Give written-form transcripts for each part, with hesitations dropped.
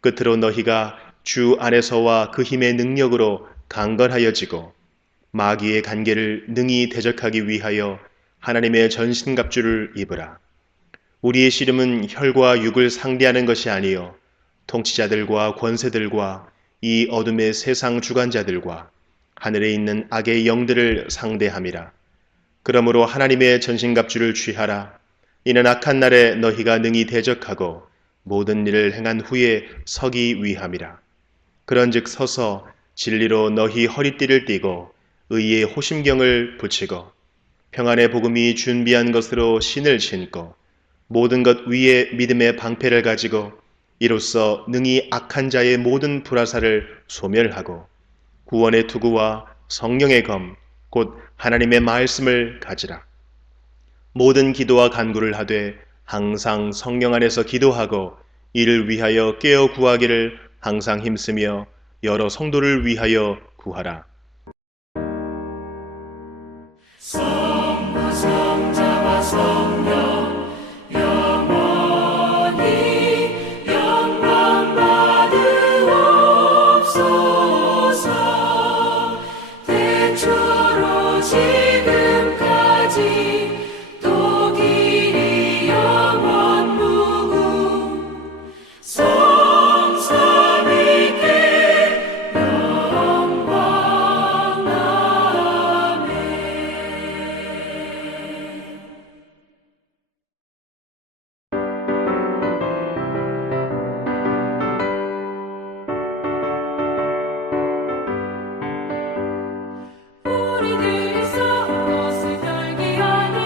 끝으로 너희가 주 안에서와 그 힘의 능력으로 강건하여지고 마귀의 간계를 능히 대적하기 위하여 하나님의 전신갑주를 입으라. 우리의 씨름은 혈과 육을 상대하는 것이 아니요 통치자들과 권세들과 이 어둠의 세상 주관자들과 하늘에 있는 악의 영들을 상대함이라. 그러므로 하나님의 전신갑주를 취하라. 이는 악한 날에 너희가 능히 대적하고 모든 일을 행한 후에 서기 위함이라. 그런즉 서서 진리로 너희 허리띠를 띠고 의의 호심경을 붙이고 평안의 복음이 준비한 것으로 신을 신고 모든 것 위에 믿음의 방패를 가지고 이로써 능히 악한 자의 모든 불화살을 소멸하고 구원의 투구와 성령의 검, 곧 하나님의 말씀을 가지라. 모든 기도와 간구를 하되 항상 성령 안에서 기도하고 이를 위하여 깨어 구하기를 항상 힘쓰며 여러 성도를 위하여 구하라. 성부 성자와 성령 영원히 영광 받으옵소서. 태초로 지금까지 또 길이 영원 무궁 성삼위께 영광. 우리들이 썩은 것을 결기하는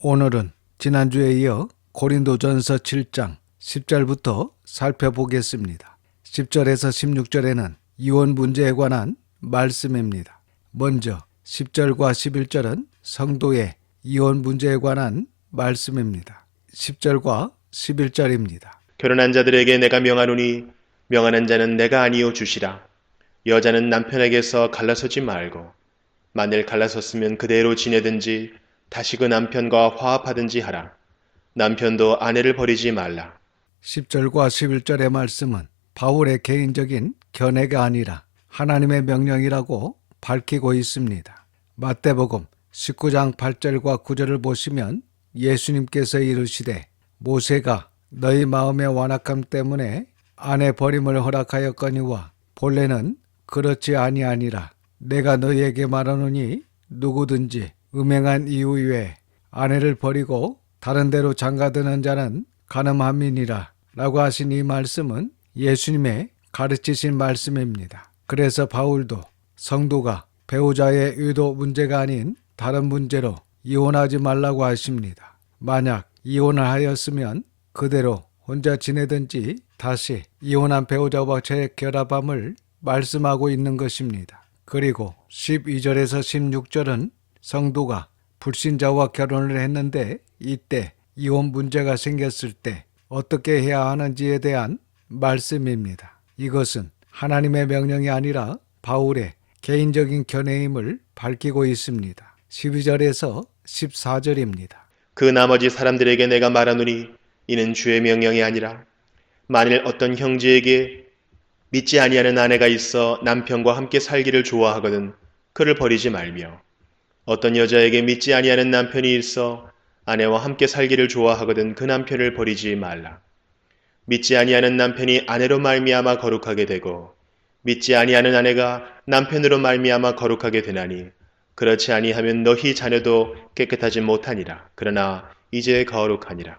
오늘은 지난주에 이어 고린도전서 7장 10절부터 살펴보겠습니다. 10절에서 16절에는 이혼 문제에 관한 말씀입니다. 먼저 10절과 11절은 성도의 이혼 문제에 관한 말씀입니다. 10절과 11절입니다. 결혼한 자들에게 내가 명하노니 명하는 자는 내가 아니요 주시라. 여자는 남편에게서 갈라서지 말고 만일 갈라섰으면 그대로 지내든지 다시 그 남편과 화합하든지 하라. 남편도 아내를 버리지 말라. 10절과 11절의 말씀은 바울의 개인적인 견해가 아니라 하나님의 명령이라고 밝히고 있습니다. 마태복음 19장 8절과 9절을 보시면 예수님께서 이르시되 모세가 너희 마음의 완악함 때문에 아내 버림을 허락하였거니와 본래는 그렇지 아니하니라. 내가 너희에게 말하노니 누구든지 음행한 이유 외에 아내를 버리고 다른 데로 장가드는 자는 간음함이니라 라고 하신 이 말씀은 예수님의 가르치신 말씀입니다. 그래서 바울도 성도가 배우자의 의도 문제가 아닌 다른 문제로 이혼하지 말라고 하십니다. 만약 이혼을 하였으면 그대로 혼자 지내든지 다시 이혼한 배우자와 재결합함을 말씀하고 있는 것입니다. 그리고 12절에서 16절은 성도가 불신자와 결혼을 했는데 이때 이혼 문제가 생겼을 때 어떻게 해야 하는지에 대한 말씀입니다. 이것은 하나님의 명령이 아니라 바울의 개인적인 견해임을 밝히고 있습니다. 12절에서 14절입니다. 그 나머지 사람들에게 내가 말하노니 이는 주의 명령이 아니라 만일 어떤 형제에게 믿지 아니하는 아내가 있어 남편과 함께 살기를 좋아하거든 그를 버리지 말며 어떤 여자에게 믿지 아니하는 남편이 있어 아내와 함께 살기를 좋아하거든 그 남편을 버리지 말라. 믿지 아니하는 남편이 아내로 말미암아 거룩하게 되고 믿지 아니하는 아내가 남편으로 말미암아 거룩하게 되나니 그렇지 아니하면 너희 자녀도 깨끗하지 못하니라. 그러나 이제 거룩하니라.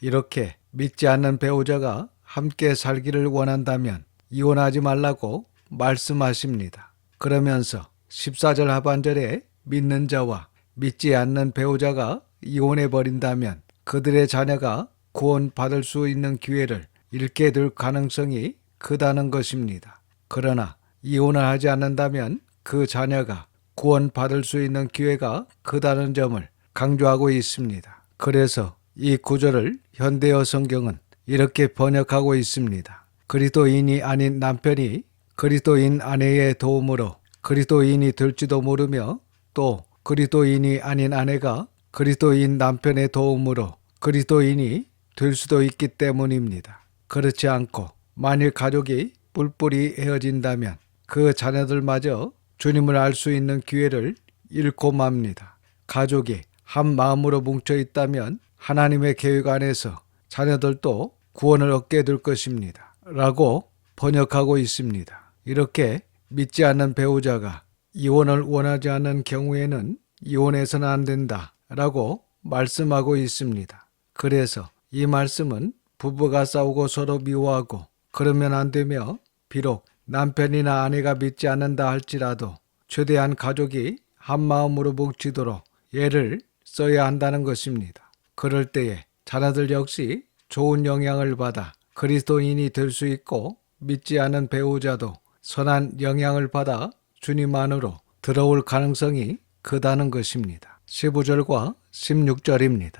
이렇게 믿지 않는 배우자가 함께 살기를 원한다면 이혼하지 말라고 말씀하십니다. 그러면서 14절 하반절에 믿는 자와 믿지 않는 배우자가 이혼해 버린다면 그들의 자녀가 구원받을 수 있는 기회를 잃게 될 가능성이 크다는 것입니다. 그러나 이혼을 하지 않는다면 그 자녀가 구원받을 수 있는 기회가 크다는 점을 강조하고 있습니다. 그래서 이 구절을 현대어 성경은 이렇게 번역하고 있습니다. 그리스도인이 아닌 남편이 그리스도인 아내의 도움으로 그리스도인이 될지도 모르며 또 그리스도인이 아닌 아내가 그리스도인 남편의 도움으로 그리스도인이 될 수도 있기 때문입니다. 그렇지 않고 만일 가족이 뿔뿔이 헤어진다면 그 자녀들마저 주님을 알 수 있는 기회를 잃고 맙니다. 가족이 한 마음으로 뭉쳐 있다면 하나님의 계획 안에서 자녀들도 구원을 얻게 될 것입니다. 라고 번역하고 있습니다. 이렇게 믿지 않는 배우자가 이혼을 원하지 않는 경우에는 이혼해서는 안 된다 라고 말씀하고 있습니다. 그래서 이 말씀은 부부가 싸우고 서로 미워하고 그러면 안 되며 비록 남편이나 아내가 믿지 않는다 할지라도 최대한 가족이 한 마음으로 뭉치도록 예를 써야 한다는 것입니다. 그럴 때에 자녀들 역시 좋은 영향을 받아 그리스도인이 될 수 있고 믿지 않은 배우자도 선한 영향을 받아 주님 안으로 들어올 가능성이 크다는 것입니다. 15절과 16절입니다.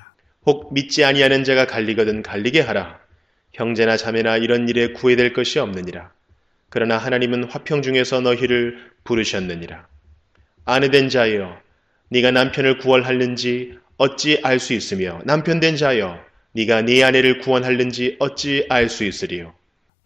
혹 믿지 아니하는 자가 갈리거든 갈리게 하라. 형제나 자매나 이런 일에 구애될 것이 없느니라. 그러나 하나님은 화평 중에서 너희를 부르셨느니라. 아내된 자여 네가 남편을 구원할는지 어찌 알 수 있으며 남편된 자여 네가 네 아내를 구원할는지 어찌 알 수 있으리요.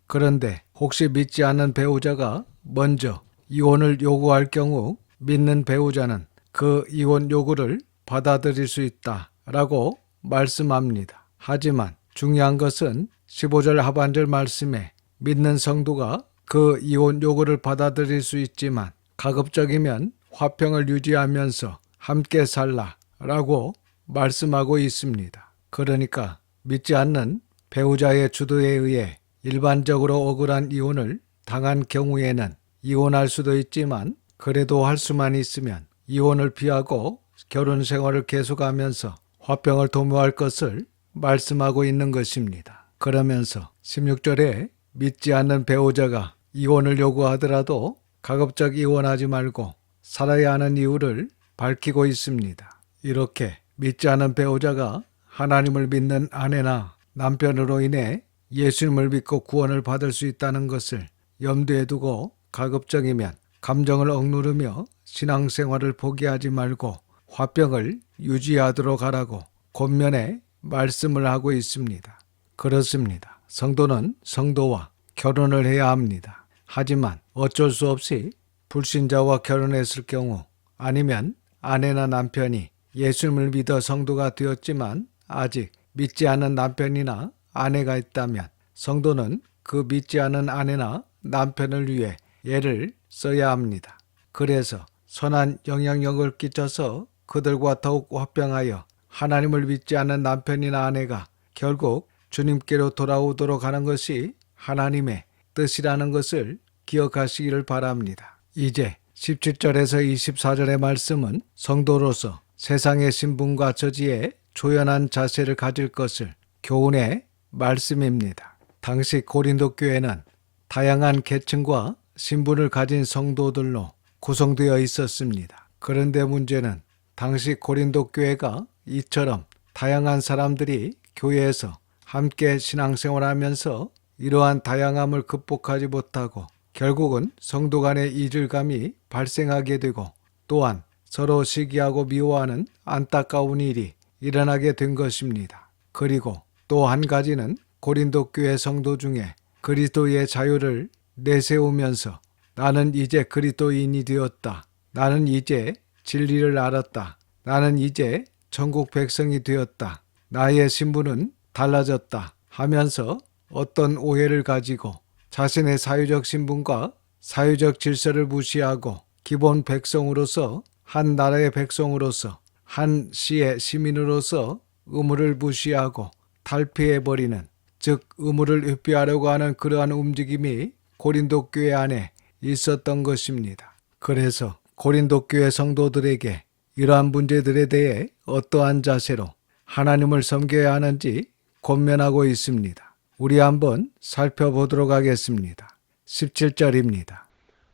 그런데 혹시 믿지 않는 배우자가 먼저 이혼을 요구할 경우 믿는 배우자는 그 이혼 요구를 받아들일 수 있다라고 말씀합니다. 하지만 중요한 것은 15절 하반절 말씀에 믿는 성도가 그 이혼 요구를 받아들일 수 있지만 가급적이면 화평을 유지하면서 함께 살라라고 말씀하고 있습니다. 그러니까 믿지 않는 배우자의 주도에 의해 일반적으로 억울한 이혼을 당한 경우에는 이혼할 수도 있지만 그래도 할 수만 있으면 이혼을 피하고 결혼 생활을 계속하면서 화병을 도모할 것을 말씀하고 있는 것입니다. 그러면서 16절에 믿지 않는 배우자가 이혼을 요구하더라도 가급적 이혼하지 말고 살아야 하는 이유를 밝히고 있습니다. 이렇게 믿지 않는 배우자가 하나님을 믿는 아내나 남편으로 인해 예수님을 믿고 구원을 받을 수 있다는 것을 염두에 두고 가급적이면 감정을 억누르며 신앙생활을 포기하지 말고 화평을 유지하도록 하라고 권면에 말씀을 하고 있습니다. 그렇습니다. 성도는 성도와 결혼을 해야 합니다. 하지만 어쩔 수 없이 불신자와 결혼했을 경우 아니면 아내나 남편이 예수님을 믿어 성도가 되었지만 아직 믿지 않는 남편이나 아내가 있다면 성도는 그 믿지 않은 아내나 남편을 위해 애를 써야 합니다. 그래서 선한 영향력을 끼쳐서 그들과 더욱 화평하여 하나님을 믿지 않는 남편이나 아내가 결국 주님께로 돌아오도록 하는 것이 하나님의 뜻이라는 것을 기억하시기를 바랍니다. 이제 17절에서 24절의 말씀은 성도로서 세상의 신분과 처지에 조연한 자세를 가질 것을 교훈의 말씀입니다. 당시 고린도 교회는 다양한 계층과 신분을 가진 성도들로 구성되어 있었습니다. 그런데 문제는 당시 고린도 교회가 이처럼 다양한 사람들이 교회에서 함께 신앙생활하면서 이러한 다양함을 극복하지 못하고 결국은 성도 간의 이질감이 발생하게 되고 또한 서로 시기하고 미워하는 안타까운 일이 일어나게 된 것입니다. 그리고 또 한 가지는 고린도 교회 성도 중에 그리스도의 자유를 내세우면서 나는 이제 그리스도인이 되었다. 나는 이제 진리를 알았다. 나는 이제 천국 백성이 되었다. 나의 신분은 달라졌다 하면서 어떤 오해를 가지고 자신의 사회적 신분과 사회적 질서를 무시하고 기본 백성으로서 한 나라의 백성으로서 한 시의 시민으로서 의무를 무시하고 탈피해버리는 즉 의무를 회피하려고 하는 그러한 움직임이 고린도 교회 안에 있었던 것입니다. 그래서 고린도 교회 성도들에게 이러한 문제들에 대해 어떠한 자세로 하나님을 섬겨야 하는지 권면하고 있습니다. 우리 한번 살펴보도록 하겠습니다. 17절입니다.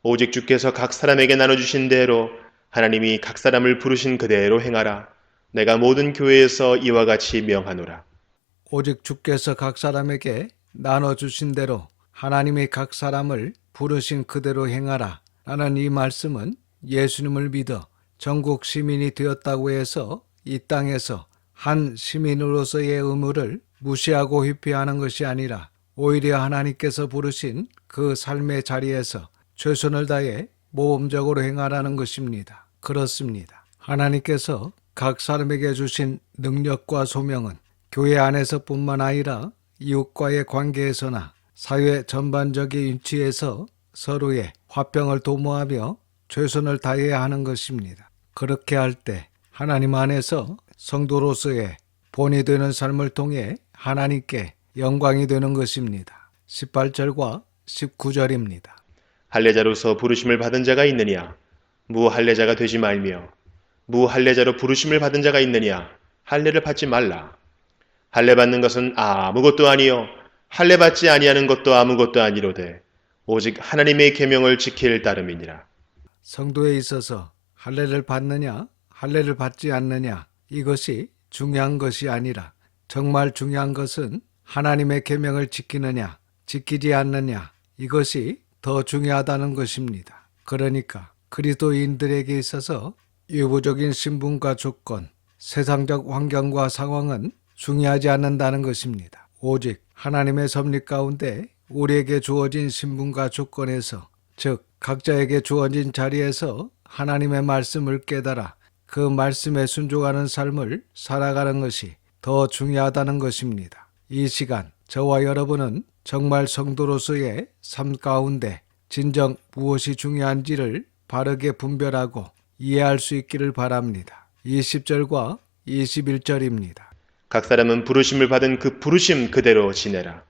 오직 주께서 각 사람에게 나눠주신 대로 하나님이 각 사람을 부르신 그대로 행하라. 내가 모든 교회에서 이와 같이 명하노라. 오직 주께서 각 사람에게 나눠주신 대로 하나님이 각 사람을 부르신 그대로 행하라. 라는 이 말씀은 예수님을 믿어 전국 시민이 되었다고 해서 이 땅에서 한 시민으로서의 의무를 무시하고 회피하는 것이 아니라 오히려 하나님께서 부르신 그 삶의 자리에서 최선을 다해 모범적으로 행하라는 것입니다. 그렇습니다. 하나님께서 각 사람에게 주신 능력과 소명은 교회 안에서뿐만 아니라 이웃과의 관계에서나 사회 전반적인 위치에서 서로의 화평을 도모하며 최선을 다해야 하는 것입니다. 그렇게 할 때 하나님 안에서 성도로서의 본이 되는 삶을 통해 하나님께 영광이 되는 것입니다. 18절과 19절입니다. 할례자로서 부르심을 받은 자가 있느냐? 무할례자가 되지 말며 무할례자로 부르심을 받은 자가 있느냐? 할례를 받지 말라. 할례 받는 것은 아무것도 아니요 할례 받지 아니하는 것도 아무것도 아니로되 오직 하나님의 계명을 지킬 따름이니라. 성도에 있어서 할례를 받느냐 할례를 받지 않느냐 이것이 중요한 것이 아니라 정말 중요한 것은 하나님의 계명을 지키느냐 지키지 않느냐 이것이 더 중요하다는 것입니다. 그러니까 그리스도인들에게 있어서 외부적인 신분과 조건, 세상적 환경과 상황은 중요하지 않는다는 것입니다. 오직 하나님의 섭리 가운데 우리에게 주어진 신분과 조건에서 즉 각자에게 주어진 자리에서 하나님의 말씀을 깨달아 그 말씀에 순종하는 삶을 살아가는 것이 더 중요하다는 것입니다. 이 시간 저와 여러분은 정말 성도로서의 삶 가운데 진정 무엇이 중요한지를 바르게 분별하고 이해할 수 있기를 바랍니다. 20절과 21절입니다. 각 사람은 부르심을 받은 그 부르심 그대로 지내라.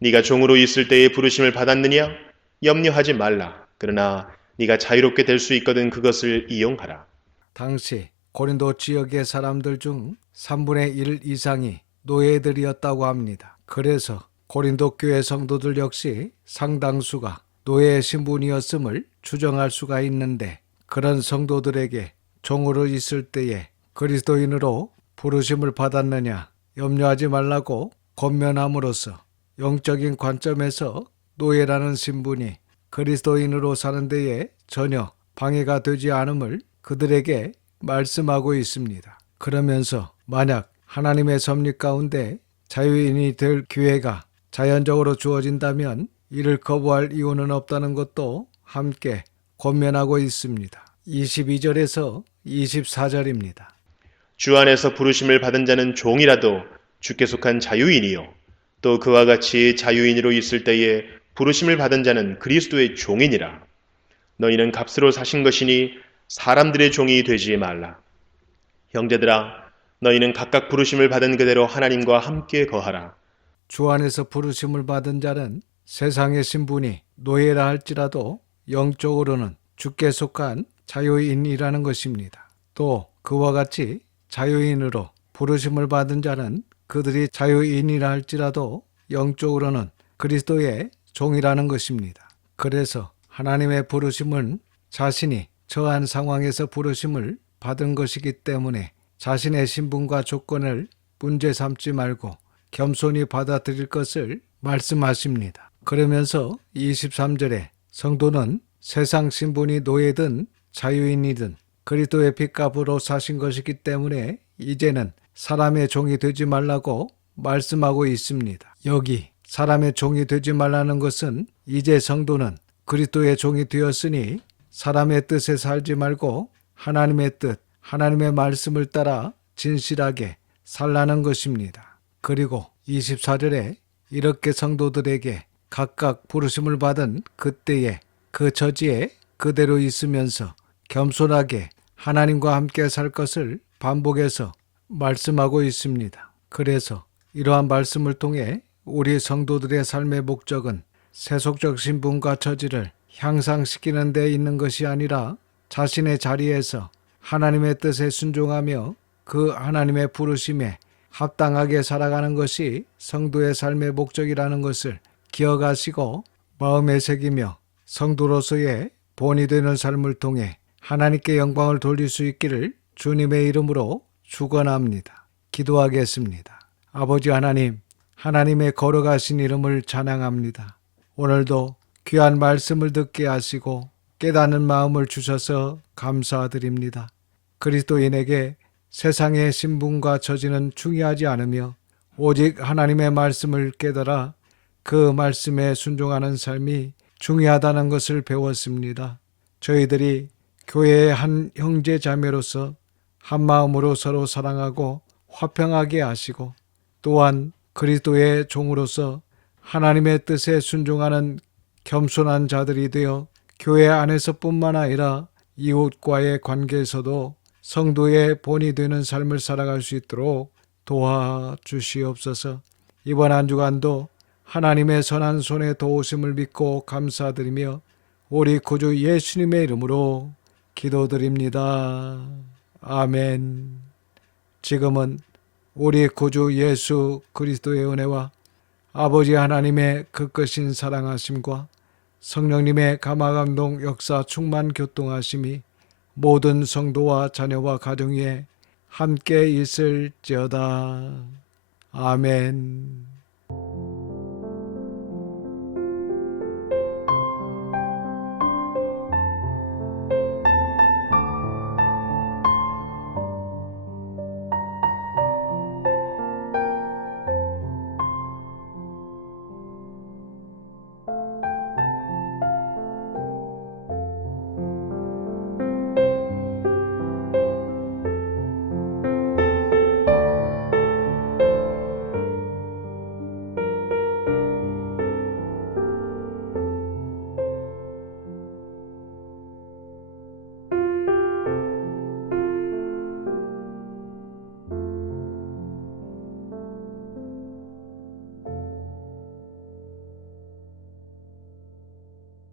네가 종으로 있을 때의 부르심을 받았느냐? 염려하지 말라. 그러나 네가 자유롭게 될 수 있거든 그것을 이용하라. 당시 고린도 지역의 사람들 중 3분의 1 이상이 노예들이었다고 합니다. 그래서 고린도 교회 성도들 역시 상당수가 노예 신분이었음을 추정할 수가 있는데, 그런 성도들에게 종으로 있을 때에 그리스도인으로 부르심을 받았느냐 염려하지 말라고 권면함으로써 영적인 관점에서 노예라는 신분이 그리스도인으로 사는 데에 전혀 방해가 되지 않음을 그들에게 말씀하고 있습니다. 그러면서 만약 하나님의 섭리 가운데 자유인이 될 기회가 자연적으로 주어진다면 이를 거부할 이유는 없다는 것도 함께 권면하고 있습니다. 22절에서 24절입니다. 주 안에서 부르심을 받은 자는 종이라도 주께 속한 자유인이요 또 그와 같이 자유인으로 있을 때에 부르심을 받은 자는 그리스도의 종이니라. 너희는 값으로 사신 것이니 사람들의 종이 되지 말라. 형제들아, 너희는 각각 부르심을 받은 그대로 하나님과 함께 거하라. 주 안에서 부르심을 받은 자는 세상의 신분이 노예라 할지라도 영적으로는 주께 속한 자유인이라는 것입니다. 또 그와 같이 자유인으로 부르심을 받은 자는 그들이 자유인이라 할지라도 영적으로는 그리스도의 종이라는 것입니다. 그래서 하나님의 부르심은 자신이 처한 상황에서 부르심을 받은 것이기 때문에 자신의 신분과 조건을 문제 삼지 말고 겸손히 받아들일 것을 말씀하십니다. 그러면서 23절에 성도는 세상 신분이 노예든 자유인이든 그리스도의 핏값으로 사신 것이기 때문에 이제는 사람의 종이 되지 말라고 말씀하고 있습니다. 여기 사람의 종이 되지 말라는 것은 이제 성도는 그리스도의 종이 되었으니 사람의 뜻에 살지 말고 하나님의 뜻, 하나님의 말씀을 따라 진실하게 살라는 것입니다. 그리고 24절에 이렇게 성도들에게 각각 부르심을 받은 그때에 그 처지에 그대로 있으면서 겸손하게 하나님과 함께 살 것을 반복해서 말씀하고 있습니다. 그래서 이러한 말씀을 통해 우리 성도들의 삶의 목적은 세속적 신분과 처지를 향상시키는 데 있는 것이 아니라 자신의 자리에서 하나님의 뜻에 순종하며 그 하나님의 부르심에 합당하게 살아가는 것이 성도의 삶의 목적이라는 것을 기억하시고 마음에 새기며 성도로서의 본이 되는 삶을 통해 하나님께 영광을 돌릴 수 있기를 주님의 이름으로 축원합니다. 기도하겠습니다. 아버지 하나님, 하나님의 거룩하신 이름을 찬양합니다. 오늘도 귀한 말씀을 듣게 하시고 깨닫는 마음을 주셔서 감사드립니다. 그리스도인에게 세상의 신분과 처지는 중요하지 않으며 오직 하나님의 말씀을 깨달아 그 말씀에 순종하는 삶이 중요하다는 것을 배웠습니다. 저희들이 교회의 한 형제 자매로서 한 마음으로 서로 사랑하고 화평하게 하시고 또한 그리스도의 종으로서 하나님의 뜻에 순종하는 겸손한 자들이 되어 교회 안에서뿐만 아니라 이웃과의 관계에서도 성도의 본이 되는 삶을 살아갈 수 있도록 도와주시옵소서. 이번 한 주간도 하나님의 선한 손에 도우심을 믿고 감사드리며 우리 구주 예수님의 이름으로 기도드립니다. 아멘. 지금은 우리 구주 예수 그리스도의 은혜와 아버지 하나님의 그크신 사랑하심과 성령님의 감화감동 역사 충만 교통하심이 모든 성도와 자녀와 가정 위에 함께 있을지어다. 아멘.